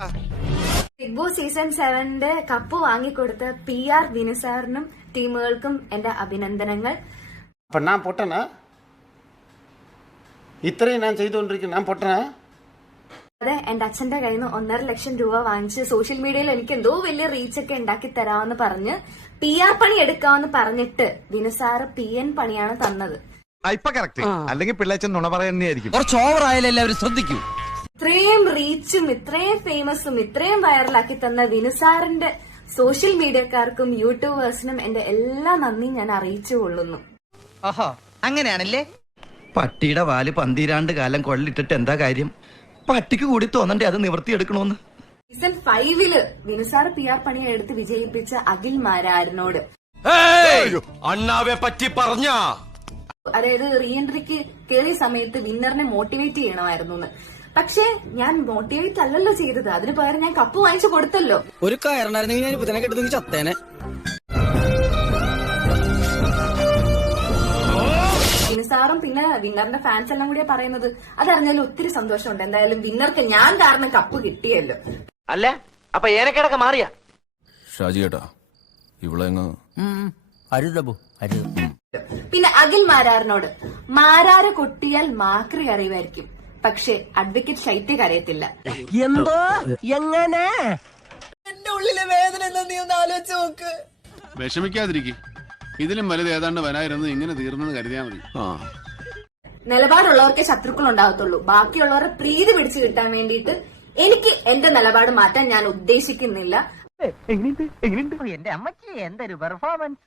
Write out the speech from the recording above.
Big Boss season 7 കപ്പ് വാങ്ങിക്കൊടുത്ത PR വിനുസാറിനും ടീമുകൾക്കും എന്റെ അഭിനന്ദനങ്ങൾ. അപ്പൊ ഞാൻ പൊട്ടനാ? ഇത്രയും ഞാൻ ചെയ്തുകൊണ്ടിരിക്കുന്നു, ഞാൻ പൊട്ടനാ? അതെ, എന്റെ അച്ഛന്റെ കയ്യിൽ നിന്ന് 1.5 ലക്ഷം രൂപ വാങ്ങിച്ച് സോഷ്യൽ മീഡിയയിൽ എനിക്ക് എന്തോ വലിയ റീച്ച് ഒക്കെ ഉണ്ടാക്കി തരാമെന്ന് പറഞ്ഞ് PR പണി എടുക്കാമെന്ന് പറഞ്ഞിട്ട് വിനുസാറ് PN പണിയാണ് തന്നത്. അല്ലെങ്കിൽ പിള്ളേച്ചൻ നുണ പറയുന്നതായിരിക്കും. കുറച്ച് ഓവറായാലും എല്ലാവരും ശ്രദ്ധിക്കൂ. ഇത്രയും റീച്ചും ഇത്രയും ഫേമസും ഇത്രയും വൈറലാക്കി തന്ന വിനുസാറിന്റെ സോഷ്യൽ മീഡിയക്കാർക്കും യൂട്യൂബേഴ്സിനും എന്റെ എല്ലാ നന്ദിയും ഞാൻ അറിയിച്ചു കൊള്ളുന്നു. ഓഹോ, അങ്ങനെയാണല്ലേ. പട്ടിയുടെ വാല് 12 കാലം കൊള്ളിട്ടിട്ട് എന്താ കാര്യം? പട്ടിക്ക് കൂടി തോന്നണ്ടേ അത് നിവർത്തിയെടുക്കണോന്ന്. സീസൺ 5 വിനുസാർ PR പണിയെ എടുത്ത് വിജയിപ്പിച്ച അഖിൽ മാരാരനോട്, അണ്ണാവെ പറ്റി പറഞ്ഞ, അതായത് റീഎൻട്രിക്ക് കയറിയ സമയത്ത് വിന്നറിനെ മോട്ടിവേറ്റ് ചെയ്യണമായിരുന്നു. പക്ഷെ ഞാൻ മോട്ടിവേറ്റ് അല്ലല്ലോ ചെയ്തത്, അതിന് പകരം ഞാൻ കപ്പ് വാങ്ങിച്ചു കൊടുത്തല്ലോ. ഒരു കയറുണ്ടായിരുന്നെങ്കിൽ ഞാൻ ഇപ്പൊ തന്നെ കെട്ടുന്നെങ്കിൽ ചത്തേനെ. വിനുസാറും പിന്നെ വിന്നറിന്റെ ഫാൻസ് എല്ലാം കൂടിയാ പറയുന്നത്. അതറിഞ്ഞാലും ഒത്തിരി സന്തോഷമുണ്ട്. എന്തായാലും വിന്നർക്ക് ഞാൻ കാരണം കപ്പ് കിട്ടിയല്ലോ. അല്ല, അപ്പൊ ഏനക്കേടൊക്കെ മാറിയാ? ഷാജി കേട്ടാ ഇവളെങ്ങ് അരുതബു അരുത്. പിന്നെ അഖിൽ മാരാറിനോട്, മാരാറ് കൊട്ടിയാൽ മാക്രി അറിയുമായിരിക്കും, പക്ഷെ അഡ്വക്കേറ്റ് ശൈത്യ കരയത്തില്ല. എന്തോ എങ്ങനെ എന്റെ ഉള്ളിലെ വേദന എന്താ നീ ഒന്ന് ആലോചിച്ച് നോക്ക്. വിഷമിക്കാതിരിക്കും, ഇതിലും വലുത് ഏതാണ്ട് വരായിരുന്നു, ഇങ്ങനെ തീർന്നെന്ന് കരുതിയാ മതി. നിലപാടുള്ളവർക്കേ ശത്രുക്കൾ ഉണ്ടാകത്തുള്ളൂ. ബാക്കിയുള്ളവരെ പ്രീതി പിടിച്ചു കിട്ടാൻ വേണ്ടിയിട്ട് എനിക്ക് എന്റെ നിലപാട് മാറ്റാൻ ഞാൻ ഉദ്ദേശിക്കുന്നില്ല. എന്റെ അമ്മച്ചി എന്തൊരു പെർഫോമൻസ്.